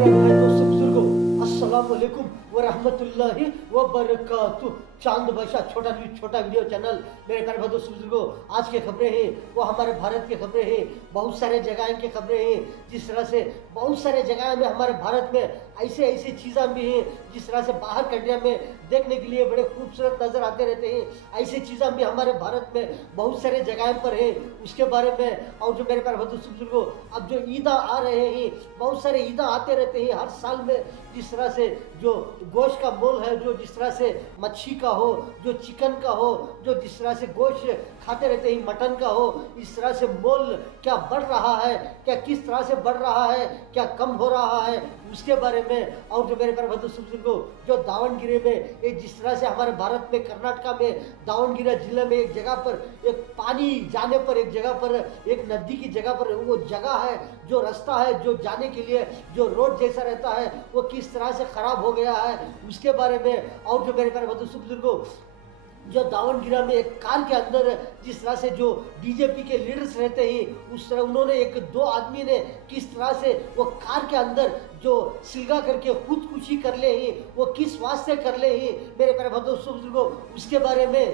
प्यारे भाई दोस्तों बुजुर्गों, अस्सलाम वालेकुम व रहमतुल्लाहि व बरकातुहू। चांद बशा छोटा न्यूज छोटा वीडियो चैनल। मेरे प्यारे भाई दोस्तों बुजुर्गों, आज की खबरें हैं वो हमारे भारत की खबरें हैं। बहुत सारे जगह की खबरें हैं, जिस तरह से बहुत सारे जगह में हमारे भारत में ऐसे ऐसी चीज़ें भी हैं जिस तरह से बाहर कंट्रिया में देखने के लिए बड़े खूबसूरत नज़र आते रहते हैं। ऐसी चीज़ें भी हमारे भारत में बहुत सारे जगह पर है, उसके बारे में। और जो मेरे प्यारे भाई दोस्तों बुजुर्गों, अब जो ईदा आ रहे हैं, बहुत सारे ईदा आते रहते हैं हर साल में। जिस तरह से जो गोश्त का मोल है, जो जिस तरह से मच्छी का हो, जो चिकन का हो, जो जिस तरह से गोश्त खाते रहते हैं मटन का हो, इस तरह से मोल क्या बढ़ रहा है, क्या किस तरह से बढ़ रहा है, क्या कम हो रहा है, उसके बारे में। और जो मेरे प्यारे दोस्तों बुजुर्गों, जो दावणगिरी में एक जिस तरह से हमारे भारत में कर्नाटका में दावणगिरी जिले में एक जगह पर एक पानी जाने पर एक जगह पर एक नदी की जगह पर वो जगह है, जो रास्ता है जो जाने के लिए जो रोड जैसा रहता है वो किस तरह से खराब हो गया है, उसके बारे में। और जो मेरे प्यारे दोस्तों बुजुर्गों, जो दावणगिरा में एक कार के अंदर जिस तरह से जो बीजेपी के लीडर्स रहते हैं, उस तरह उन्होंने एक दो आदमी ने किस तरह से वो कार के अंदर जो सिलगा करके खुदकुशी कर ले हैं, वो किस वास्ते कर ले हैं, मेरे प्यारे दोस्तों बुजुर्गों, उसके बारे में।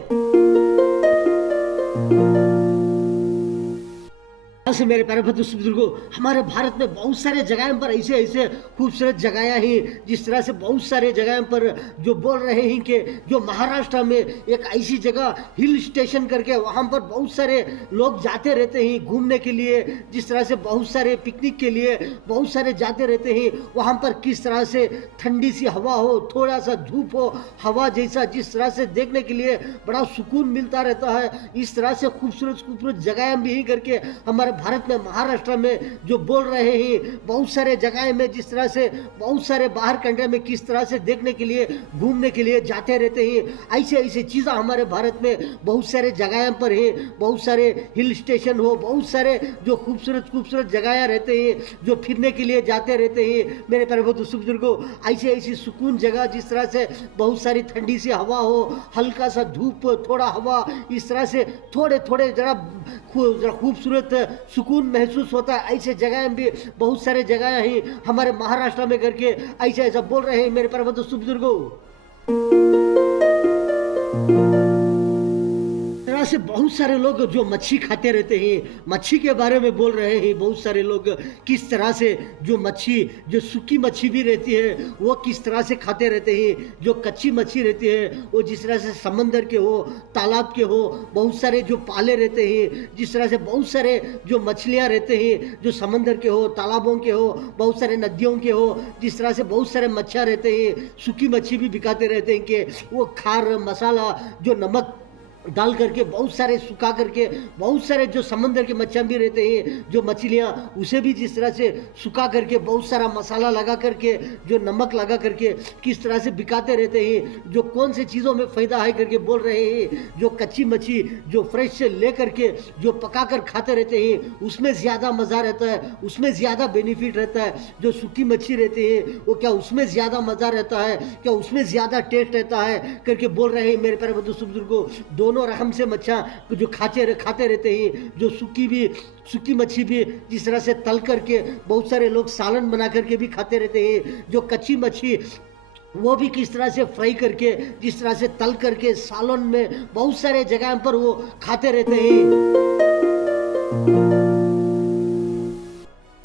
से मेरे प्यारे दोस्तों बुजुर्गों, हमारे भारत में बहुत सारे जगह पर ऐसे ऐसे खूबसूरत जगह हैं, जिस तरह से बहुत सारे जगह पर जो बोल रहे हैं कि जो महाराष्ट्र में एक ऐसी जगह हिल स्टेशन करके वहाँ पर बहुत सारे लोग जाते रहते हैं घूमने के लिए, जिस तरह से बहुत सारे पिकनिक के लिए बहुत सारे जाते रहते हैं। वहाँ पर किस तरह से ठंडी सी हवा हो, थोड़ा सा धूप हो, हवा जैसा, जिस तरह से देखने के लिए बड़ा सुकून मिलता रहता है। इस तरह से खूबसूरत खूबसूरत जगह भी ही करके हमारे भारत में महाराष्ट्र में जो बोल रहे हैं, बहुत सारे जगह में जिस तरह से बहुत सारे बाहर कंट्री में किस तरह से देखने के लिए घूमने के लिए जाते रहते हैं। ऐसे ऐसे चीज़ें हमारे भारत में बहुत सारे जगह पर है, बहुत सारे हिल स्टेशन हो, बहुत सारे जो खूबसूरत खूबसूरत जगह रहते हैं जो फिरने के लिए जाते रहते हैं। मेरे प्यारे दोस्तों बुजुर्गों, ऐसी ऐसी सुकून जगह जिस तरह से बहुत सारी ठंडी सी हवा हो, हल्का सा धूप, थोड़ा हवा, इस तरह से थोड़े थोड़े जरा खूबसूरत सुकून महसूस होता है। ऐसे जगह भी बहुत सारे जगह हैं हमारे महाराष्ट्र में करके ऐसा ऐसा बोल रहे हैं मेरे प्यारे दोस्तों बुजुर्गों। से बहुत सारे लोग जो मच्छी खाते रहते हैं, मच्छी के बारे में बोल रहे हैं बहुत सारे लोग, किस तरह से जो मच्छी जो सूखी मच्छी भी रहती है वो किस तरह से खाते रहते हैं, जो कच्ची मच्छी रहती है वो जिस तरह से समंदर के हो, तालाब के हो, बहुत सारे जो पाले रहते हैं, जिस तरह से बहुत सारे जो मछलियाँ रहते हैं जो समंदर के हो, तालाबों के हो, बहुत सारे नदियों के हो, जिस तरह से बहुत सारे मच्छियाँ रहते हैं, सूखी मच्छी भी बिकाते रहते हैं कि वो खार मसाला जो नमक डाल करके बहुत सारे सुखा करके बहुत सारे जो समंदर के मच्छियाँ भी रहते हैं जो मछलियाँ, उसे भी जिस तरह से सुखा करके बहुत सारा मसाला लगा करके जो नमक लगा करके किस तरह से बिकाते रहते हैं। जो कौन से चीज़ों में फ़ायदा है करके बोल रहे हैं, जो कच्ची मच्छी जो फ्रेश से ले करके जो पका कर खाते रहते हैं उसमें ज़्यादा मज़ा रहता है, उसमें ज़्यादा बेनिफिट रहता है। जो सूखी मच्छी रहती है वो क्या उसमें ज़्यादा मज़ा रहता है, क्या उसमें ज़्यादा टेस्ट रहता है करके बोल रहे हैं मेरे प्यारे दोस्तों बुजुर्गों। दोनों रकम से मच्छियाँ जो खाते रहते हैं, जो सूखी मच्छी भी जिस तरह से तल करके बहुत सारे लोग सालन बना करके भी खाते रहते हैं, जो कच्ची मच्छी वो भी किस तरह से फ्राई करके जिस तरह से तल करके सालन में बहुत सारे जगह पर वो खाते रहते हैं।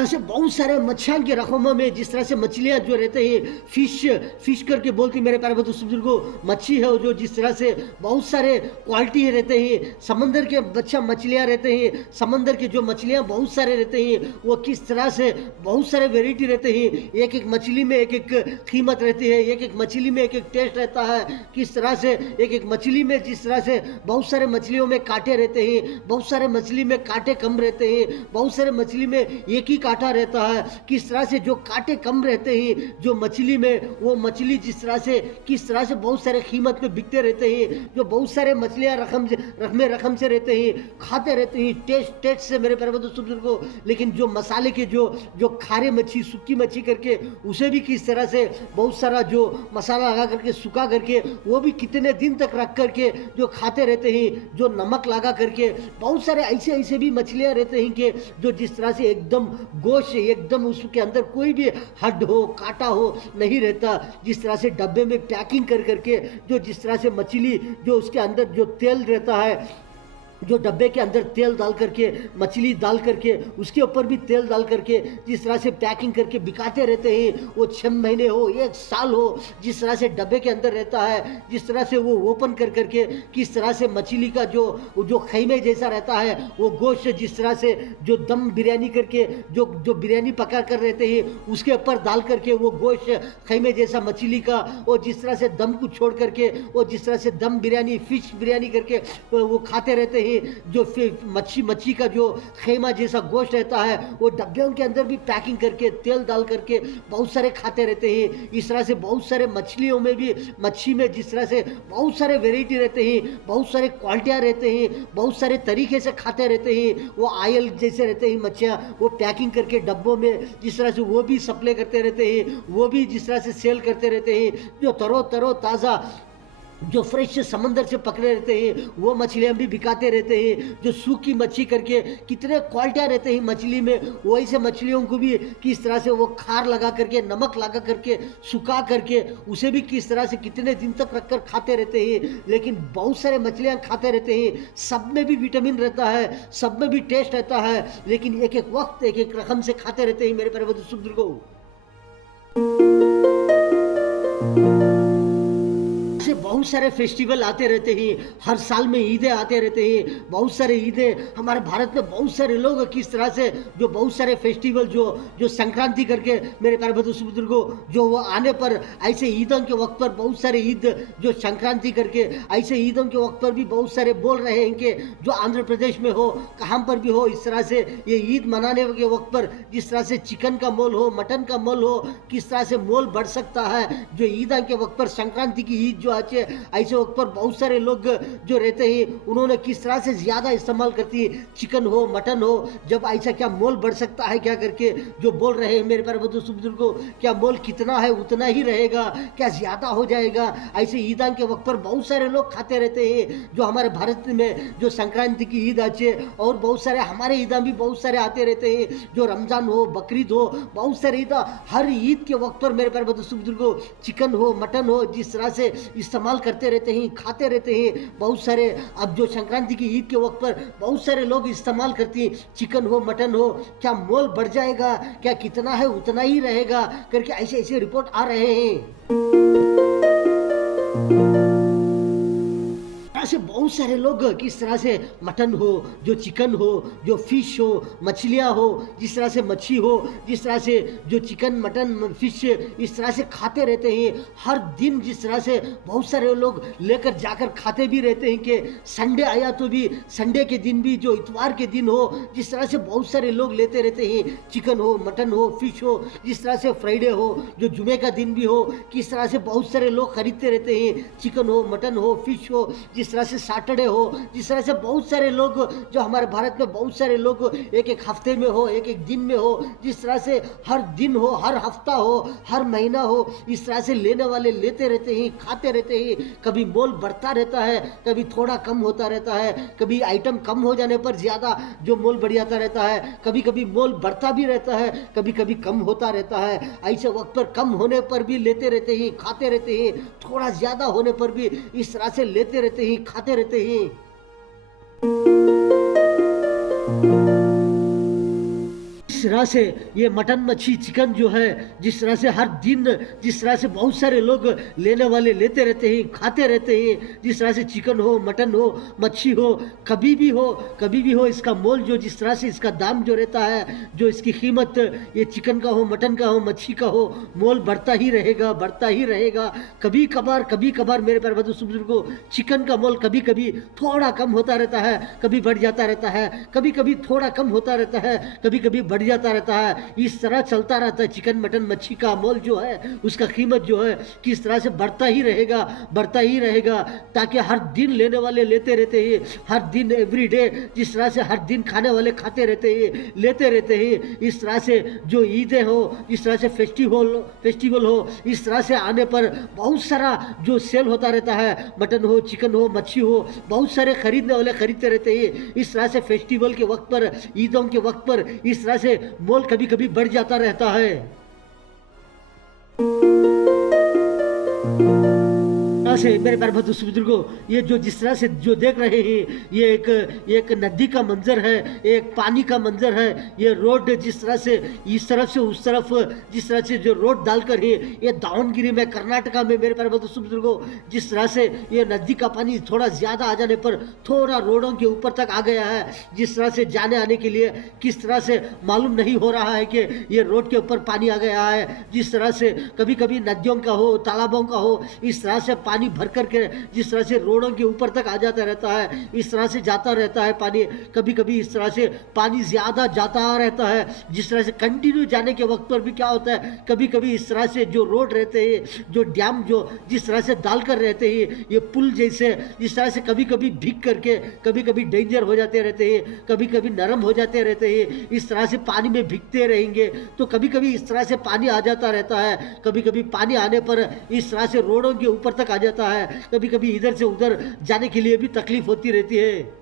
ऐसे बहुत सारे मच्छियाँ के रकमों में जिस तरह से मछलियाँ जो रहते हैं फिश करके बोलती मेरे प्यारे दोस्तों बुजुर्गों, मच्छी है जो जिस तरह से बहुत सारे क्वालिटी रहते हैं। समंदर के मछलियाँ रहते हैं, समंदर के जो मछलियाँ बहुत सारे रहते हैं वो किस तरह से बहुत सारे वेराइटी रहते हैं। एक एक मछली में एक एक कीमत रहती है, एक एक मछली में एक एक टेस्ट रहता है। किस तरह से एक एक मछली में जिस तरह से बहुत सारे मछलियों में कांटे रहते हैं, बहुत सारे मछली में कांटे कम रहते हैं, बहुत सारे मछली में एक ही कांटा रहता है। किस तरह से जो कांटे कम रहते हैं जो मछली में, वो मछली जिस तरह से किस तरह से बहुत सारे कीमत में बिकते रहते हैं। जो बहुत सारे मछलियाँ रकम से रहते हैं, खाते रहते हैं टेस्ट से मेरे प्यारे दोस्तों बुजुर्गों। लेकिन जो मसाले के जो खारे मच्छी, सूखी मच्छी करके उसे भी किस तरह से बहुत सारा जो मसाला लगा करके सुखा करके वो भी कितने दिन तक रख करके जो खाते रहते हैं, जो नमक लगा करके। बहुत सारे ऐसे भी मछलियाँ रहते हैं कि जो जिस तरह से एकदम गोश्त एकदम उसके अंदर कोई भी हड्ड हो काटा हो नहीं रहता। जिस तरह से डब्बे में पैकिंग कर करके जो जिस तरह से मछली जो उसके अंदर जो तेल रहता है, जो डब्बे के अंदर तेल डाल करके मछली डाल करके उसके ऊपर भी तेल डाल करके जिस तरह से पैकिंग करके बिकाते रहते हैं, वो 6 महीने हो 1 साल हो जिस तरह से डब्बे के अंदर रहता है, जिस तरह से वो ओपन कर करके किस तरह से मछली का जो जो खैमे जैसा रहता है वो गोश्त जिस तरह से जो दम बिरयानी करके जो जो बिरयानी पका कर रहते हैं उसके ऊपर डाल करके वो गोश्त खैमे जैसा मछली का वो जिस तरह से दम को छोड़ करके वो जिस तरह से दम बिरयानी फिश बिरयानी करके वो खाते रहते हैं। जो मच्छी का जो खेमा जैसा गोश्त रहता है वो डब्बों के अंदर भी पैकिंग करके तेल डाल करके बहुत सारे खाते रहते हैं। इस तरह से बहुत सारे मछलियों में भी मच्छी में जिस तरह से बहुत सारे वेराइटी रहते हैं, बहुत सारे क्वालिटियाँ रहते हैं, बहुत सारे तरीके से खाते रहते हैं। वो आयल जैसे रहते हैं मच्छियाँ, वो पैकिंग करके डब्बों में जिस तरह से वो भी सप्लाई करते रहते हैं, वो भी जिस तरह से सेल करते रहते हैं। जो तरो ताज़ा जो फ्रेश समंदर से पकड़े रहते हैं वो मछलियाँ भी बिकाते रहते हैं। जो सूखी मच्छी करके कितने क्वालिटियाँ रहते हैं मछली में, वही से मछलियों को भी किस तरह से वो खार लगा करके नमक लगा करके सुखा करके उसे भी किस तरह से कितने दिन तक रखकर खाते रहते हैं। लेकिन बहुत सारे मछलियाँ खाते रहते हैं, सब में भी विटामिन रहता है, सब में भी टेस्ट रहता है, लेकिन एक एक वक्त एक एक रकम से खाते रहते हैं मेरे प्यारे बुजुर्गों। ऐसे बहुत सारे फेस्टिवल आते रहते हैं, हर साल में ईदें आते रहते हैं, बहुत सारे ईदें हमारे भारत में बहुत सारे लोग किस तरह से जो बहुत सारे फेस्टिवल जो जो संक्रांति करके मेरे प्यारे बुजुर्गों जो वो आने पर ऐसे ईदों के वक्त पर बहुत सारे ईद जो संक्रांति करके ऐसे ईदों के वक्त पर भी बहुत सारे बोल रहे हैं कि जो आंध्र प्रदेश में हो कहाँ पर भी हो इस तरह से ये ईद मनाने के वक्त पर जिस तरह से चिकन का मोल हो मटन का मोल हो किस तरह से मोल बढ़ सकता है। जो ईद के वक्त पर संक्रांति की ईद जो ऐसे वक्त पर बहुत सारे लोग जो रहते हैं उन्होंने किस तरह से ज़्यादा इस्तेमाल करती है, चिकन हो मटन हो, जब ऐसा क्या मोल बढ़ सकता है क्या करके जो बोल रहे हैं मेरे प्यारे बुजुर्गों, क्या मोल कितना है उतना ही रहेगा, क्या ज़्यादा हो जाएगा। ऐसे ईद के वक्त पर बहुत सारे लोग खाते रहते हैं। जो हमारे भारत में जो संक्रांति की ईद आती है और बहुत सारे हमारे ईद भी बहुत सारे आते रहते हैं, जो रमज़ान हो बकरीद हो बहुत सारे ईद, हर ईद के वक्त पर मेरे प्यारे बुजुर्गों चिकन हो मटन हो जिस तरह से इस्तेमाल करते रहते हैं खाते रहते हैं बहुत सारे। अब जो संक्रांति की ईद के वक्त पर बहुत सारे लोग इस्तेमाल करते हैं चिकन हो मटन हो, क्या मोल बढ़ जाएगा, क्या कितना है उतना ही रहेगा करके ऐसे ऐसे रिपोर्ट आ रहे हैं। ऐसे बहुत सारे लोग किस तरह से मटन हो जो चिकन हो जो फिश हो मछलियाँ हो जिस तरह से मच्छी हो जिस तरह से जो चिकन मटन फिश इस तरह से खाते रहते हैं हर दिन। जिस तरह से बहुत सारे लोग लेकर जाकर खाते भी रहते हैं कि संडे आया तो भी संडे के दिन भी जो इतवार के दिन हो जिस तरह से बहुत सारे लोग लेते रहते हैं चिकन हो मटन हो फिश हो। जिस तरह से फ्राइडे हो जो जुमे का दिन भी हो किस तरह से बहुत सारे लोग खरीदते रहते हैं चिकन हो मटन हो फिश हो। जिस तरह से सैटरडे हो जिस तरह से बहुत सारे लोग जो हमारे भारत में बहुत सारे लोग एक एक हफ्ते में हो एक एक दिन में हो जिस तरह से हर दिन हो हर हफ्ता हो हर महीना हो इस तरह से लेने वाले लेते रहते हैं खाते रहते हैं। कभी मोल बढ़ता रहता है कभी थोड़ा कम होता रहता है, कभी आइटम कम हो जाने पर ज़्यादा जो मोल बढ़ जाता रहता है, कभी कभी मोल बढ़ता भी रहता है कभी कभी कम होता रहता है। ऐसे वक्त पर कम होने पर भी लेते रहते हैं खाते रहते हैं, थोड़ा ज़्यादा होने पर भी इस तरह से लेते रहते हैं खाते रहते हैं। जिस तरह से ये मटन मच्छी चिकन जो है जिस तरह से हर दिन जिस तरह से बहुत सारे लोग लेने वाले लेते रहते हैं खाते रहते हैं। जिस तरह से चिकन हो मटन हो मच्छी हो कभी भी हो इसका मोल जो जिस तरह से इसका दाम जो रहता है जो इसकी कीमत ये चिकन का हो मटन का हो मच्छी का हो मोल बढ़ता ही रहेगा। कभी कभार मेरे प्यारे बुजुर्गों चिकन का मोल कभी कभी थोड़ा कम होता रहता है कभी बढ़ जाता रहता है, कभी कभी थोड़ा कम होता रहता है कभी कभी बढ़ जाता रहता है। इस तरह चलता रहता है। चिकन मटन मच्छी का मोल जो है उसका कीमत जो है किस तरह से बढ़ता ही रहेगा ताकि हर दिन लेने वाले लेते रहते हैं, हर दिन एवरी डे जिस तरह से हर दिन खाने वाले खाते रहते हैं लेते रहते हैं। इस तरह से जो ईदें हो इस तरह से फेस्टिवल हो इस तरह से आने पर बहुत सारा जो सेल होता रहता है मटन हो चिकन हो मच्छी हो बहुत सारे खरीदने वाले खरीदते रहते हैं। इस तरह से फेस्टिवल के वक्त पर ईदों के वक्त पर इस तरह से मोल कभी कभी बढ़ जाता रहता है। से मेरे प्यारे बंधु बुजुर्गों, ये जो जिस तरह से जो देख रहे हैं, ये एक नदी का मंजर है, एक पानी का मंजर है। ये रोड जिस तरह से इस तरफ से उस तरफ जिस तरह से जो रोड डालकर है, ये दावणगिरी में कर्नाटका में मेरे प्यारे बंधु बुजुर्गों, जिस तरह से ये नदी का पानी थोड़ा ज्यादा आ जाने पर थोड़ा रोडों के ऊपर तक आ गया है। जिस तरह से जाने आने के लिए किस तरह से मालूम नहीं हो रहा है कि ये रोड के ऊपर पानी आ गया है। जिस तरह से कभी कभी नदियों का हो, तालाबों का हो, इस तरह से पानी भर करके जिस तरह से रोडों के ऊपर तक आ जाता रहता है, इस तरह से जाता रहता है पानी। कभी कभी इस तरह से पानी ज्यादा जाता रहता है। जिस तरह से कंटिन्यू जाने के वक्त पर भी क्या होता है, कभी कभी इस तरह से जो रोड रहते हैं, जो डैम जो जिस तरह से डालकर रहते हैं, ये पुल जैसे इस तरह से कभी कभी भीग करके कभी कभी डेंजर हो जाते रहते हैं, कभी कभी नरम हो जाते रहते हैं। इस तरह से पानी में भीगते रहेंगे तो कभी कभी इस तरह से पानी आ जाता रहता है। कभी कभी पानी आने पर इस तरह से रोडों के ऊपर तक आ जाता है। कभी कभी इधर से उधर जाने के लिए भी तकलीफ होती रहती है।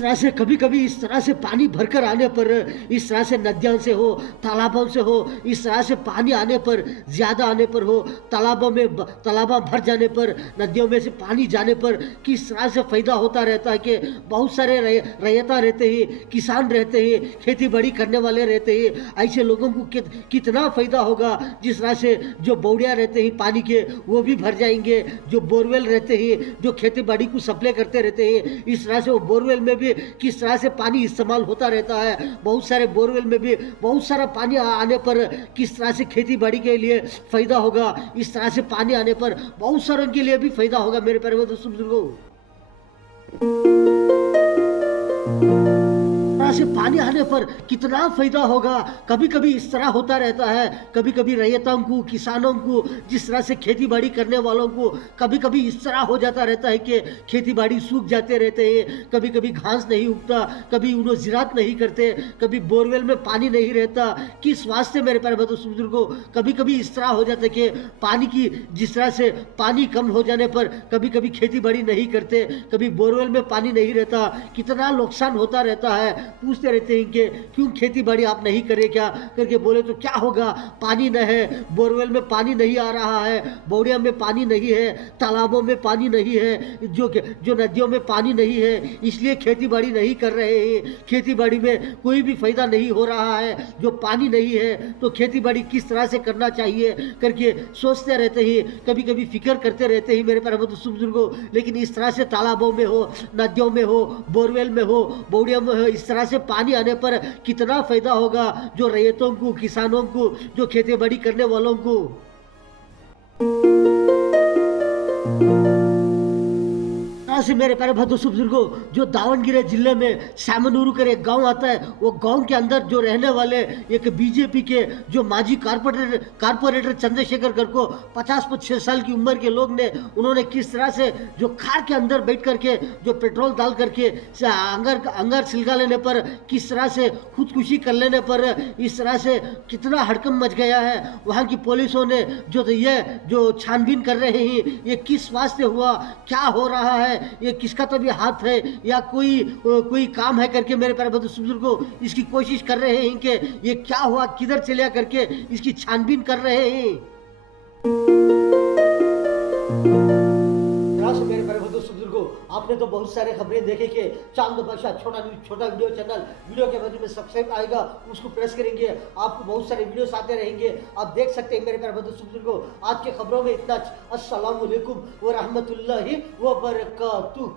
तरह से कभी कभी इस तरह से पानी भरकर आने पर, इस तरह से नदियों से हो, तालाबों से हो, इस तरह से पानी आने पर, ज्यादा आने पर हो, तालाबों भर जाने पर, नदियों में से पानी जाने पर किस तरह से फायदा होता रहता है कि बहुत सारे रैयता रहते हैं, किसान रहते हैं, खेती बाड़ी करने वाले रहते हैं। ऐसे लोगों को कितना फायदा होगा। जिस तरह से जो बौड़िया रहते हैं पानी के, वो भी भर जाएंगे। जो बोरवेल रहते हैं, जो खेती बाड़ी को सप्लाई करते रहते हैं, इस तरह से वो बोरवेल में भी किस तरह से पानी इस्तेमाल होता रहता है। बहुत सारे बोरवेल में भी बहुत सारा पानी आने पर किस तरह से खेती बाड़ी के लिए फायदा होगा। इस तरह से पानी आने पर बहुत सारों के लिए भी फायदा होगा मेरे प्यारे दोस्तों बुजुर्गों। से पानी आने पर कितना फायदा होगा। कभी कभी इस तरह होता रहता है, कभी कभी रैयतों को, किसानों को, जिस तरह से खेती बाड़ी करने वालों को कभी कभी इस तरह हो जाता रहता है कि खेती बाड़ी सूख जाते रहते हैं। कभी कभी घास नहीं उगता, कभी उन्हों जिरात नहीं करते, कभी बोरवेल में पानी नहीं रहता। किस वास्ते मेरे प्यारे बुजुर्गों, कभी कभी इस तरह हो जाता है कि पानी की जिस तरह से पानी कम हो जाने पर कभी कभी खेती बाड़ी नहीं करते, कभी बोरवेल में पानी नहीं रहता। कितना नुकसान होता रहता है। पूछते रहते हैं कि क्यों खेती बाड़ी आप नहीं करें क्या करके, बोले तो क्या होगा, पानी न है, बोरवेल में पानी नहीं आ रहा है, बौड़िया में पानी नहीं है, तालाबों में पानी नहीं है, जो नदियों में पानी नहीं है, इसलिए खेती बाड़ी नहीं कर रहे हैं। खेती बाड़ी में कोई भी फायदा नहीं हो रहा है। जो पानी नहीं है तो खेती बाड़ी किस तरह से करना चाहिए करके सोचते रहते हैं, कभी कभी फिक्र करते रहते हैं मेरे प्यारे बुजुर्गों। लेकिन इस तरह से तालाबों में हो, नदियों में हो, बोरवेल में हो, बौड़िया में हो, इस तरह से पानी आने पर कितना फायदा होगा जो रैयतों को, किसानों को, जो खेती बाड़ी करने वालों को। से मेरे प्यारे दोस्तों बुजुर्गों, जो दावणगिरी जिले में सामनूरू कर एक गांव आता है, वो गांव के अंदर जो रहने वाले एक बीजेपी के जो माजी कारपोरेटर चंद्रशेखर कर को 50-55 साल की उम्र के लोग ने, उन्होंने किस तरह से जो कार के अंदर बैठ करके जो पेट्रोल डाल करके अंगार सिलगा लेने पर, किस तरह से खुदकुशी कर लेने पर इस तरह से कितना हड़कंप मच गया है। वहाँ की पुलिसों ने जो छानबीन कर रहे हैं, ये किस वास्ते हुआ, क्या हो रहा है, ये किसका तो भी हाथ है या कोई काम है करके मेरे प्यारे बुजुर्गों इसकी कोशिश कर रहे हैं कि ये क्या हुआ, किधर चलिया करके इसकी छानबीन कर रहे हैं। मेरे प्यारे बुजुर्गों, आपने तो बहुत सारे खबरें देखे कि चांद बादशाह छोटा वीडियो चैनल, वीडियो के बाजू में सब्सक्राइब आएगा, उसको प्रेस करेंगे, आपको बहुत सारे वीडियोस आते रहेंगे, आप देख सकते हैं मेरे प्यारे बुजुर्गों। आज के खबरों में इतना। अस्सलाम वालेकुम व रहमतुल्लाहि व बरकातुहू।